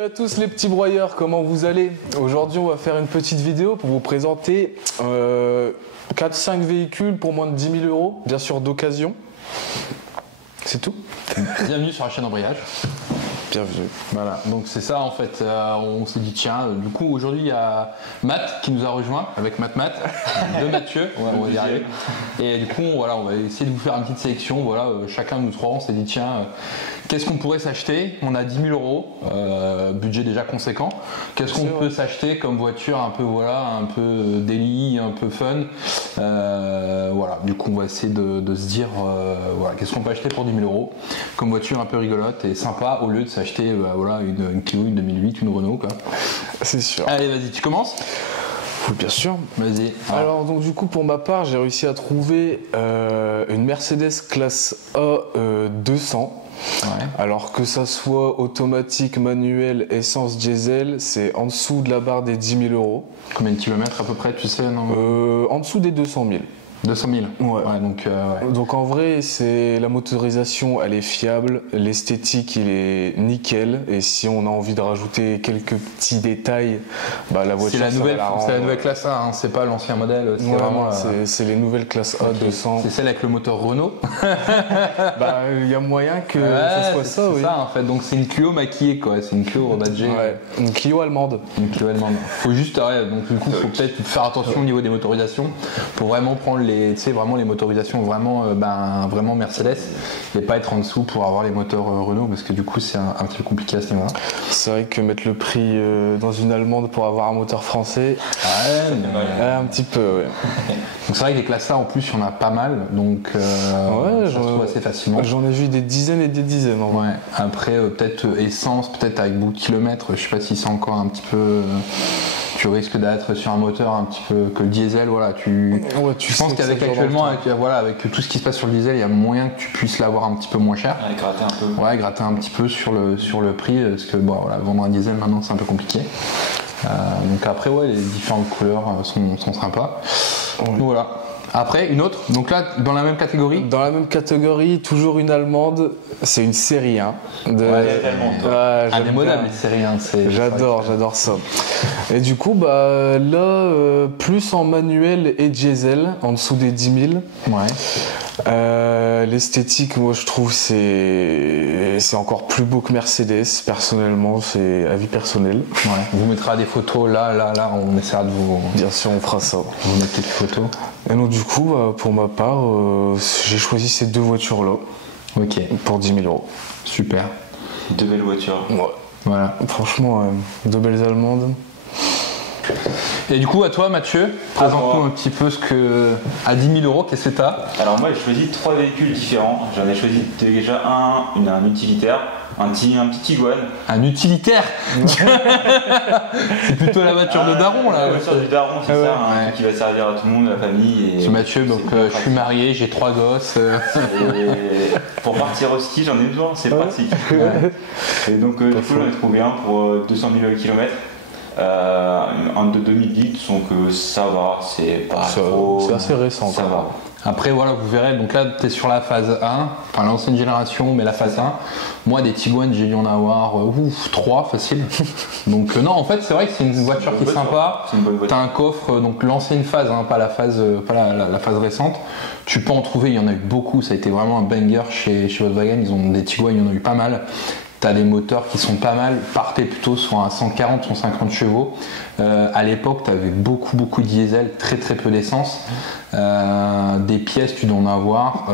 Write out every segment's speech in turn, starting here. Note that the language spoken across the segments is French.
Salut à tous les petits broyeurs, comment vous allez? Aujourd'hui on va faire une petite vidéo pour vous présenter 4-5 véhicules pour moins de 10 000 €, bien sûr d'occasion. C'est tout. Bienvenue sur la chaîne Embrayage. Bienvenue. Voilà, donc c'est ça en fait, on s'est dit tiens, du coup aujourd'hui il y a Matt qui nous a rejoint avec Matt de Mathieu, on va y arriver. Et du coup voilà, on va essayer de vous faire une petite sélection, voilà, chacun de nous trois on s'est dit tiens, qu'est-ce qu'on pourrait s'acheter? On a 10 000 €, budget déjà conséquent. Qu'est-ce qu'on peut s'acheter comme voiture un peu voilà, un peu daily, un peu fun, voilà, du coup on va essayer de se dire voilà, qu'est-ce qu'on peut acheter pour 10 000 € comme voiture un peu rigolote et sympa au lieu de s'acheter voilà, une Clio, une 2008, une Renault quoi. C'est sûr. Allez vas-y, tu commences? Oui, bien sûr. Vas-y. Alors donc du coup pour ma part j'ai réussi à trouver une Mercedes classe A 200. Ouais. Alors que ça soit automatique, manuel, essence, diesel, c'est en dessous de la barre des 10 000 €. Combien de kilomètres à peu près, tu sais non En dessous des 200 000. 200 000. Ouais. Ouais, donc, ouais. Donc en vrai, c'est la motorisation, elle est fiable, l'esthétique, il est nickel. Et si on a envie de rajouter quelques petits détails, bah la voiture, c'est la nouvelle classe A, hein, c'est pas l'ancien modèle. C'est vraiment. C'est les nouvelles classes A 200. C'est celle avec le moteur Renault. Bah il y a moyen que ça soit ça, oui. C'est ça en fait. Donc c'est une Clio maquillée quoi. C'est une Clio rebadgée. Ouais. Une Clio allemande. Une Clio allemande. Faut juste donc du coup faut peut-être faire attention au niveau des motorisations pour vraiment prendre vraiment les motorisations vraiment Mercedes et pas être en dessous pour avoir les moteurs Renault parce que du coup c'est un petit peu compliqué à ce niveau-là. C'est vrai que mettre le prix dans une allemande pour avoir un moteur français, un petit peu, ouais. Donc c'est vrai que les classes A en plus il y en a pas mal, donc ça se trouve assez facilement. J'en ai vu des dizaines et des dizaines en vrai. Ouais. Après peut-être essence, peut-être avec beaucoup de kilomètres, je sais pas si c'est encore un petit peu. Tu risques d'être sur un moteur un petit peu que le diesel, voilà. Je pense qu'avec actuellement, avec tout ce qui se passe sur le diesel, il y a moyen que tu puisses l'avoir un petit peu moins cher. Ouais, gratter un peu. Ouais, gratter un petit peu sur le prix, parce que bon, voilà, vendre un diesel maintenant c'est un peu compliqué. Donc après, ouais, les différentes couleurs sont sympas. Ouais. Donc, voilà. Après, une autre, donc là, dans la même catégorie? Dans la même catégorie, toujours une allemande, c'est une série 1. Indémodable, les séries 1. J'adore ça. Et du coup, bah, là, plus en manuel et diesel, en dessous des 10 000. Ouais. L'esthétique, moi je trouve c'est encore plus beau que Mercedes, personnellement, c'est avis personnel. Ouais. On vous mettra des photos là, on essaiera de vous. Bien sûr, on fera ça. Vous mettez des photos. Et donc du coup, pour ma part, j'ai choisi ces deux voitures-là. Ok. Pour 10 000 €. Super. Deux belles voitures. Ouais. Voilà. Franchement, deux belles allemandes. Et du coup, à toi, Mathieu, présente-nous un petit peu ce que. À 10 000 €, qu'est-ce que t'as? Alors, moi, j'ai choisi trois véhicules différents. J'en ai choisi déjà un utilitaire, un petit Tiguan. Un utilitaire. C'est plutôt la voiture de daron, là. La voiture du daron, c'est ça, un truc qui va servir à tout le monde, à la famille. Je suis Mathieu, donc je suis marié, j'ai 3 gosses. Et pour partir au ski, j'en ai besoin, c'est pratique. Ouais. Et donc, du coup, j'en ai trouvé un pour 200 000 km. Un de 2010, donc ça va, c'est pas trop. C'est assez récent, ça va. Après, voilà, vous verrez, donc là, tu es sur la phase 1, enfin l'ancienne génération, mais la phase 1. Moi, des Tiguan, j'ai dû en avoir 3 facile. Donc, non, en fait, c'est vrai que c'est une voiture qui est sympa. Tu as un coffre, donc l'ancienne phase, pas la phase, la phase récente. Tu peux en trouver, il y en a eu beaucoup. Ça a été vraiment un banger chez Volkswagen. Ils ont des Tiguan, il y en a eu pas mal. T'as des moteurs qui sont pas mal, partaient plutôt sur un 140, 150 chevaux. À l'époque, t'avais beaucoup de diesel, très peu d'essence. Des pièces, tu dois en avoir.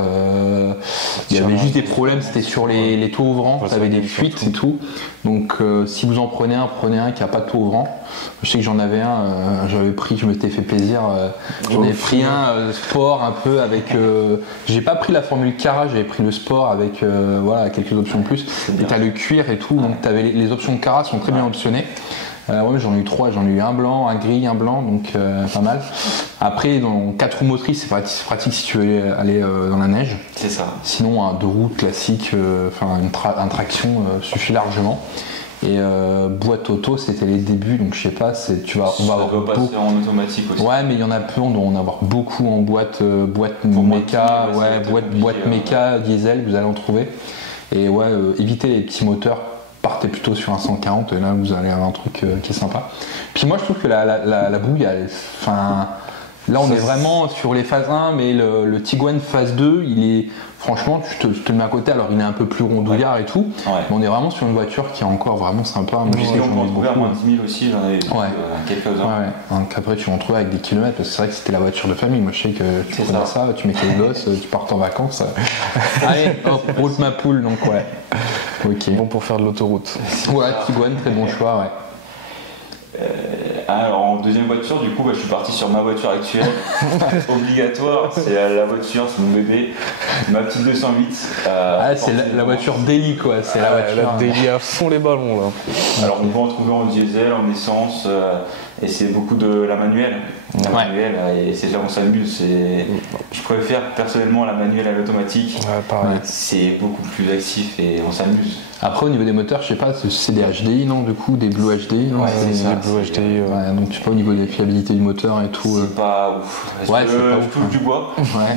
Il y avait juste des problèmes, c'était sur les toits ouvrants, t'avais des fuites et tout. Donc si vous en prenez un qui n'a pas de toit ouvrant. Je sais que j'en avais un, je m'étais fait plaisir. J'en ai pris un sport un peu avec. J'ai pas pris la formule Cara, j'avais pris le sport avec quelques options de plus. Et t'as le cuir et tout, donc les options Cara sont très bien optionnées. Ouais, j'en ai eu 3, j'en ai eu un blanc, un gris, un blanc, donc pas mal. Après, dans 4 roues motrices, c'est pratique si tu veux aller dans la neige. C'est ça. Sinon, un 2 roues classique, une traction suffit largement. Et boîte auto, c'était les débuts, donc je sais pas, on va avoir passer en automatique aussi. Ouais, mais il y en a peu, on doit en avoir beaucoup en boîte méca, boîte méca, diesel, vous allez en trouver. Et évitez les petits moteurs partez plutôt sur un 140 et là vous allez avoir un truc qui est sympa. Puis moi je trouve que la bouille, enfin là on est vraiment sur les phases 1, mais le Tiguan phase 2, il est franchement, je te le mets à côté, alors il est un peu plus rondouillard et tout, mais on est vraiment sur une voiture qui est encore vraiment sympa. Moi, on peut en trouver à moins de 10 000 aussi, j'en ai quelques-uns. Donc après tu vas en trouver avec des kilomètres, parce que c'est vrai que c'était la voiture de famille. Moi je sais que tu prenais ça, tu mets tes gosses, tu partes en vacances. Allez, hop, route ma poule, donc ouais. Ok. Bon pour faire de l'autoroute. Ouais, Tiguan, très bon choix, ouais. Alors en deuxième voiture, du coup, je suis parti sur ma voiture actuelle, obligatoire, c'est la voiture, c'est mon bébé, ma petite 208. C'est la voiture daily quoi, c'est la voiture. La daily à fond les ballons là. Alors on peut en trouver en diesel, en essence, et c'est beaucoup de la manuelle. La manuelle, et c'est là où on s'amuse. Je préfère personnellement la manuelle à l'automatique. Pareil. C'est beaucoup plus actif et on s'amuse. Après au niveau des moteurs, je sais pas, c'est des HDI non, du coup des Blue HDI non, c'est des Blue HDI. Donc tu sais pas au niveau des fiabilités du moteur et tout. C'est pas ouf. C'est pas ouf. Je touche du bois.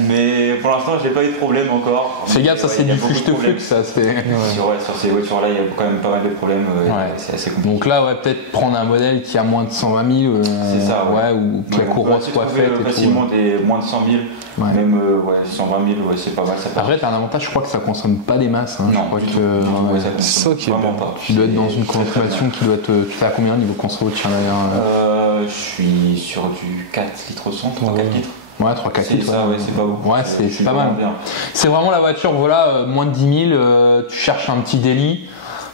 Mais pour l'instant j'ai pas eu de problème encore. Fais gaffe, ça c'est du flux ça c'est. Sur ces voitures là il y a quand même pas mal de problèmes. C'est assez compliqué. Donc là peut-être prendre un modèle qui a moins de 120 000 c'est ça, ou que la courroie soit faite et facilement des moins de 100 000. Même 120 000, c'est pas mal. Après, t'as un avantage, je crois que ça consomme pas des masses. Hein. Non, je crois que ça qui est vraiment pas. Tu dois être dans une consommation qui doit te. Tu fais à combien niveau conso d'ailleurs Je suis sur du 4 litres 100, 3-4 litres. Ouais, 3-4 litres. C'est pas beaucoup. Ouais, c'est pas mal. C'est vraiment la voiture, voilà, moins de 10 000, tu cherches un petit délit.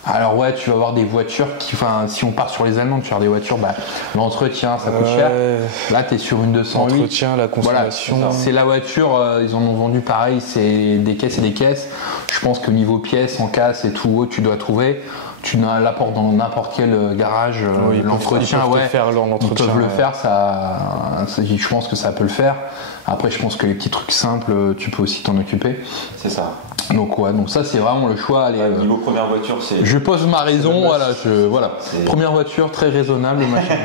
Alors ouais, tu vas avoir des voitures qui, si on part sur les Allemands, tu vas avoir des voitures, l'entretien ça coûte cher. Là t'es sur une 208. L'entretien, la consommation. Voilà, c'est la voiture, ils en ont vendu pareil, c'est des caisses et des caisses. Je pense que niveau pièces, en casse et tout, tu dois trouver. Tu l'apportes dans n'importe quel garage, l'entretien, ils peuvent le faire, je pense que ça peut le faire. Après, je pense que les petits trucs simples, tu peux aussi t'en occuper. C'est ça. Donc ça c'est vraiment le choix. Niveau première voiture, c'est. Je pose ma raison, Première voiture très raisonnable, machin.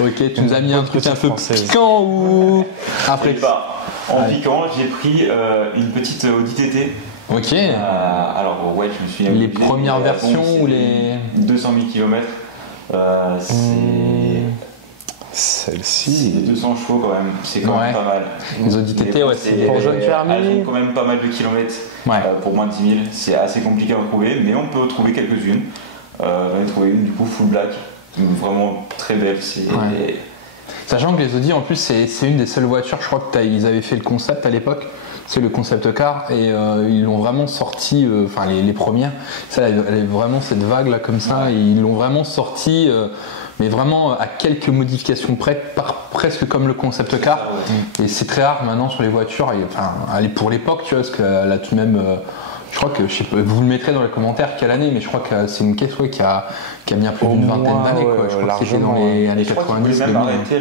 Ok, tu nous as mis un truc un peu piquant ou. Après. En piquant, j'ai pris une petite Audi TT. Ok. Alors je me suis. Les premières versions ou les. 200 000 km. Celle-ci. C'est 200 chevaux quand même, c'est quand même pas mal. Les Audi TT, c'est pour jeunes permis. Elles ont quand même pas mal de kilomètres pour moins de 10 000. C'est assez compliqué à trouver, mais on peut trouver quelques-unes. J'en ai trouvé une du coup full black, vraiment très belle. Sachant que les Audi en plus c'est une des seules voitures, je crois qu'ils avaient fait le concept à l'époque. C'est le concept car et ils l'ont vraiment sorti, les premières. Ça, elle est vraiment cette vague là comme ça. Ils l'ont vraiment sorti. Mais vraiment à quelques modifications près, presque comme le concept car. Et c'est très rare maintenant sur les voitures. Elle est pour l'époque, tu vois, parce qu'elle a tout de même. Je crois que, je sais pas, vous le mettrez dans les commentaires quelle année, mais je crois que c'est une caisse qui a bien plus d'une vingtaine d'années. Je crois que c'était dans les années 90. Je crois qu'ils voulaient même arrêter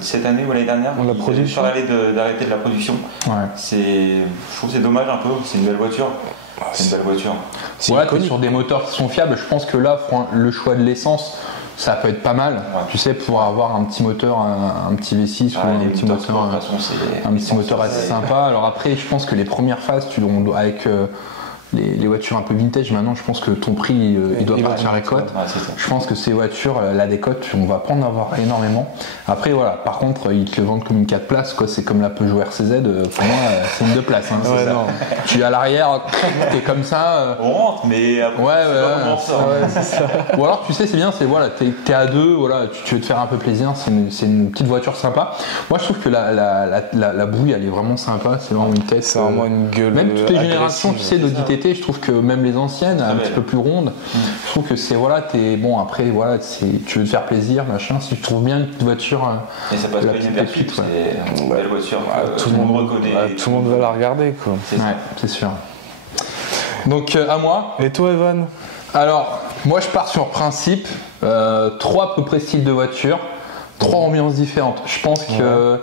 cette année ou l'année dernière. La production. D'arrêter de la production. Je trouve que c'est dommage un peu. C'est une belle voiture. C'est une belle voiture. Voilà, t'es sur des moteurs qui sont fiables. Je pense que là, le choix de l'essence. Ça peut être pas mal, tu sais, pour avoir un petit moteur, un petit V6 ou un petit moteur assez sympa. Alors après, je pense que les premières phases, avec les voitures un peu vintage, maintenant, je pense que ton prix, il doit partir à la cote. Je pense que ces voitures, la décote, on va pas en avoir énormément. Après, voilà, par contre, ils te le vendent comme une 4 places, quoi. C'est comme la Peugeot RCZ, pour moi, c'est une 2 places. Hein, tu es à l'arrière, t'es comme ça. On rentre, mais après, c'est ça. Ou alors, tu sais, c'est bien, t'es à deux, tu veux te faire un peu plaisir, c'est une petite voiture sympa. Moi, je trouve que la bouille, elle est vraiment sympa, c'est vraiment une tête. C'est vraiment une gueule. Même toutes les générations, tu sais, d'Audi TT, je trouve que même les anciennes, un petit peu plus rondes, je trouve que c'est après tu veux te faire plaisir, machin. Si tu trouves bien une petite voiture, et ça passe pas inaperçu, c'est une belle voiture, tout le monde reconnaît, tout le monde va la regarder, quoi. C'est sûr. Donc à moi. Et toi, Evan? Alors moi je pars sur principe 3 à peu près styles de voiture, 3 ambiances différentes. Je pense que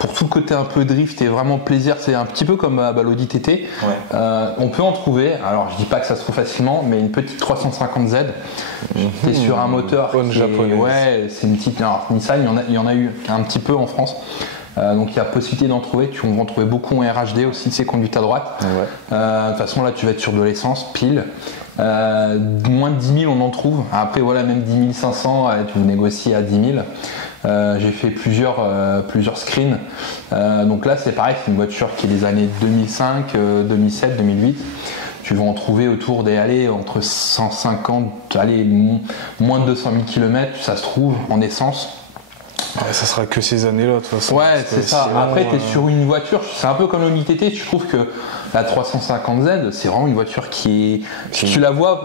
pour tout le côté un peu drift et vraiment plaisir, c'est un petit peu comme l'Audi TT. On peut en trouver, alors je dis pas que ça se trouve facilement, mais une petite 350Z. T'es sur un moteur japonais. C'est une petite. Alors Nissan, il y en a eu un petit peu en France. Donc il y a possibilité d'en trouver, on va en trouver beaucoup en RHD aussi, c'est conduite à droite. De toute façon là tu vas être sur de l'essence, pile. Moins de 10 000 on en trouve. Après voilà, même 10 500, tu vous négocies à 10 000. J'ai fait plusieurs screens. Donc là c'est pareil, c'est une voiture qui est des années 2005, 2007, 2008. Tu vas en trouver autour des entre 150, moins de 200 000 km, ça se trouve en essence. Ouais, ça sera que ces années-là de toute façon. Ouais, c'est ça. Sinon, après tu es sur une voiture, c'est un peu comme le MiTT, je trouve que la 350Z, c'est vraiment une voiture qui est. Si tu la vois,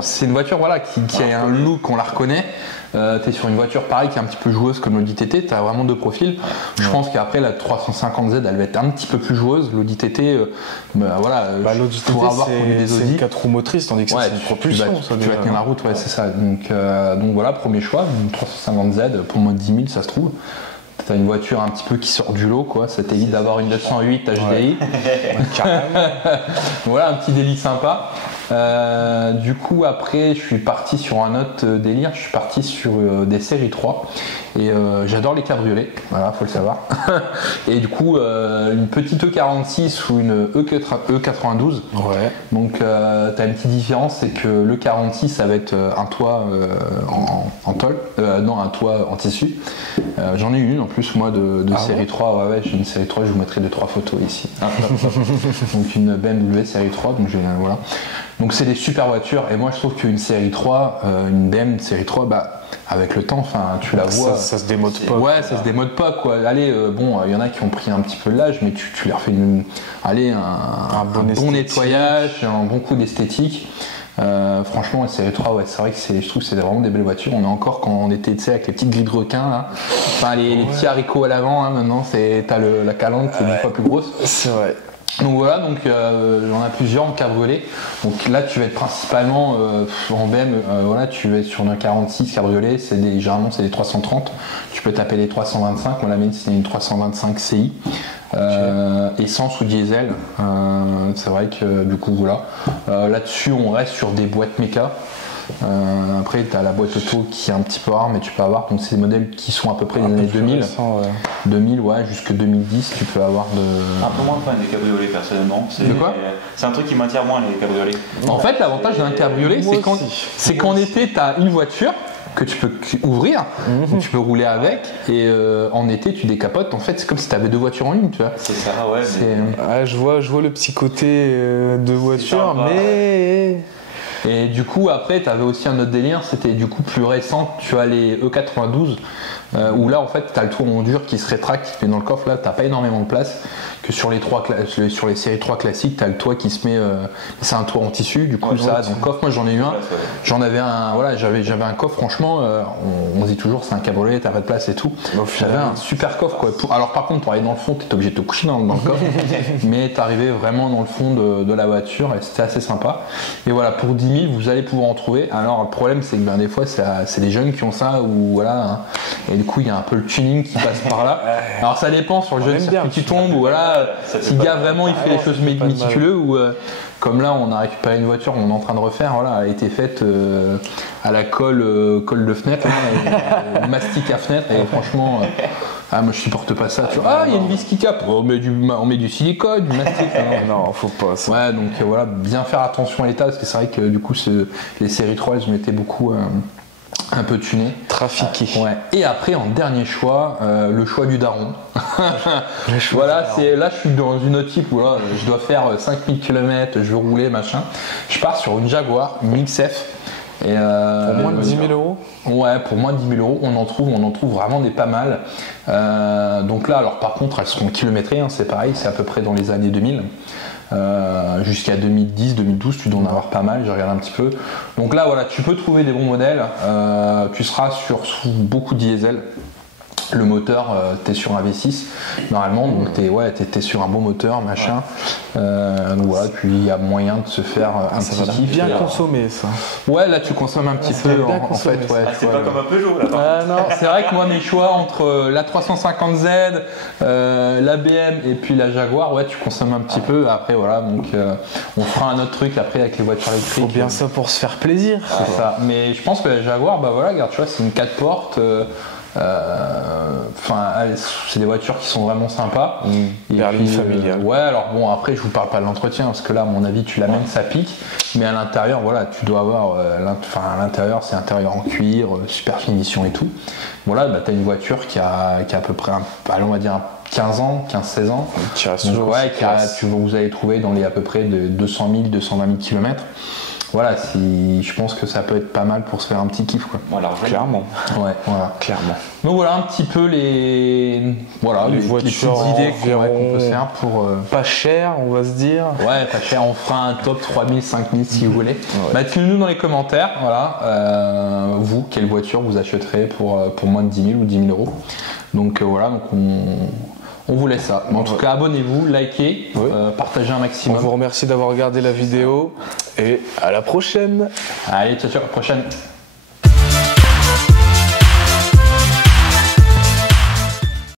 c'est une voiture voilà, qui a un look, on la reconnaît. Tu es sur une voiture pareil qui est un petit peu joueuse comme l'Audi TT, tu as vraiment deux profils. Je pense qu'après la 350Z elle va être un petit peu plus joueuse. L'Audi TT, l'Audi TT c'est une 4 roues motrices, tandis que ça c'est une propulsion. Tu vas tenir la route, ouais, c'est ça. Donc voilà, premier choix, une 350Z pour moins de 10 000, ça se trouve. T'as une voiture un petit peu qui sort du lot, quoi. Ça t'évite d'avoir une 908 HDI. Voilà, un petit délit sympa. Du coup, après, je suis parti sur un autre délire. Je suis parti sur des séries 3. Et j'adore les cabriolets, voilà, faut le savoir. Et du coup, une petite E46 ou une E92. Ouais. Donc, t'as une petite différence, c'est que le 46, ça va être un toit en tôle, non, un toit en tissu. J'en ai une en plus, moi, de série 3. Ouais, j'ai une série 3, je vous mettrai 2-3 photos ici. Donc, une BMW série 3, donc voilà. Donc, c'est des super voitures. Et moi, je trouve qu'une série 3, une BMW série 3, avec le temps, enfin, tu la vois. Ça se démode pas. Ouais, ça se démode pas, quoi. Allez, il y en a qui ont pris un petit peu de l'âge, mais tu leur fais un bon nettoyage, un bon coup d'esthétique. Franchement, la série 3, ouais, c'est vrai que je trouve que c'est vraiment des belles voitures. On est encore quand on était, tu sais, avec les petites grilles de requin, là. Enfin, les petits haricots à l'avant, hein, maintenant, t'as la calandre qui est 10 fois plus grosse. C'est vrai. Donc voilà, j'en ai plusieurs en cabriolet. Donc là tu vas être principalement en BM, voilà, tu vas être sur un 46 cabriolet, généralement c'est des 330. Tu peux taper les 325, on la met c'est une 325 CI. Essence ou diesel. C'est vrai que du coup voilà. Là-dessus on reste sur des boîtes méca. Après tu as la boîte auto qui est un petit peu rare, mais tu peux avoir, donc c'est des modèles qui sont à peu près des années 2000 récent, ouais. 2000 ouais, jusque 2010 tu peux avoir un peu moins fan des cabriolets personnellement. C'est un truc qui m'attire moins, les cabriolets. En fait l'avantage d'un cabriolet c'est qu'en été tu as une voiture que tu peux ouvrir, tu peux rouler avec, et en été tu décapotes. En fait c'est comme si tu avais deux voitures en une, tu vois. C'est ça, ouais. Je vois le petit côté de voiture, mais... Et du coup après tu avais aussi un autre délire, c'était du coup plus récent, tu as les E92 où là en fait tu as le toit en dur qui se rétracte, qui met dans le coffre. Là tu n'as pas énormément de place, que sur les séries 3 classiques tu as le toit qui se met, c'est un toit en tissu, du coup ça dans le coffre. Moi j'en ai eu un, j'en avais un, voilà, j'avais un coffre, franchement on dit toujours c'est un cabriolet, t'as pas de place et tout. J'avais un super coffre, quoi. Alors par contre pour aller dans le fond tu étais obligé de te coucher dans le coffre, mais t'arrivais vraiment dans le fond de la voiture et c'était assez sympa. Et voilà, pour 10 000 vous allez pouvoir en trouver. Alors le problème c'est que des fois c'est les jeunes qui ont ça, ou voilà, hein. Et du coup il y a un peu le tuning qui passe par là. Alors ça dépend sur le jeune circuit qui tombe, ou voilà, si le gars vraiment il fait les choses méticuleux, ou comme là on a récupéré une voiture, on est en train de refaire, voilà, elle a été faite à la colle de fenêtre, mastic à fenêtre, et franchement moi je supporte pas ça, tu vois. Il y a une vis qui cape, on met du silicone, du mastic. Non, faut pas ça. Ouais, donc voilà, bien faire attention à l'état, parce que c'est vrai que du coup les séries 3 elles ont été beaucoup un peu tuné. Trafiqué. Ouais. Et après, en dernier choix, le choix du daron. Voilà, là je suis dans une optique où là, je dois faire 5000 km, je veux rouler, machin. Je pars sur une Jaguar, une XF. Et pour moins de 10 000 euros ? Ouais, pour moins de 10 000 euros, on en trouve vraiment des pas mal. Donc là, alors par contre, elles seront kilométrées, hein, c'est pareil, c'est à peu près dans les années 2000. Jusqu'à 2010, 2012, tu dois en avoir pas mal, j'ai regardé un petit peu. Donc là, voilà, tu peux trouver des bons modèles. Tu seras sur beaucoup de diesel. Le moteur, t'es sur un V6 normalement, donc t'es sur un bon moteur, machin. Donc voilà, puis il y a moyen de se faire un petit kiff. Bien consommer ça. Ouais, là tu consommes un petit peu en fait. Ouais, c'est pas comme un Peugeot là. Non, c'est vrai que moi mes choix entre la 350Z, la BM et puis la Jaguar, ouais, tu consommes un petit peu. Après voilà, donc on fera un autre truc après avec les voitures électriques. Faut bien ça pour se faire plaisir. C'est ça. Mais je pense que la Jaguar, bah voilà, regarde, tu vois, c'est une 4 portes. C'est des voitures qui sont vraiment sympas. Berline familiale. Ouais, alors bon, après, je vous parle pas de l'entretien parce que là, à mon avis, tu l'amènes, ça pique. Mais à l'intérieur, voilà, tu dois avoir. À l'intérieur, c'est intérieur en cuir, super finition et tout. Voilà, bah, t'as une voiture qui a à peu près, on va dire, 15 ans, 15-16 ans. Qui reste Donc, toujours ouais, classe. vous allez trouver dans les à peu près de 200 000, 220 000 km. Voilà, je pense que ça peut être pas mal pour se faire un petit kiff, quoi. Voilà, Clairement. Ouais, voilà. Clairement. Donc voilà un petit peu les voitures petites idées qu'on environ peut faire pour. Pas cher, on va se dire. Ouais, pas cher, on fera un top 3000, 5000 si vous voulez. Bah, dites-nous dans les commentaires, voilà, vous, quelle voiture vous achèterez pour moins de 10 000 ou 10 000 euros. Donc voilà, donc on vous laisse ça. Mais en tout cas, abonnez-vous, likez, partagez un On maximum. vous remercie d'avoir regardé la vidéo et à la prochaine. Allez, ciao, ciao, à la prochaine.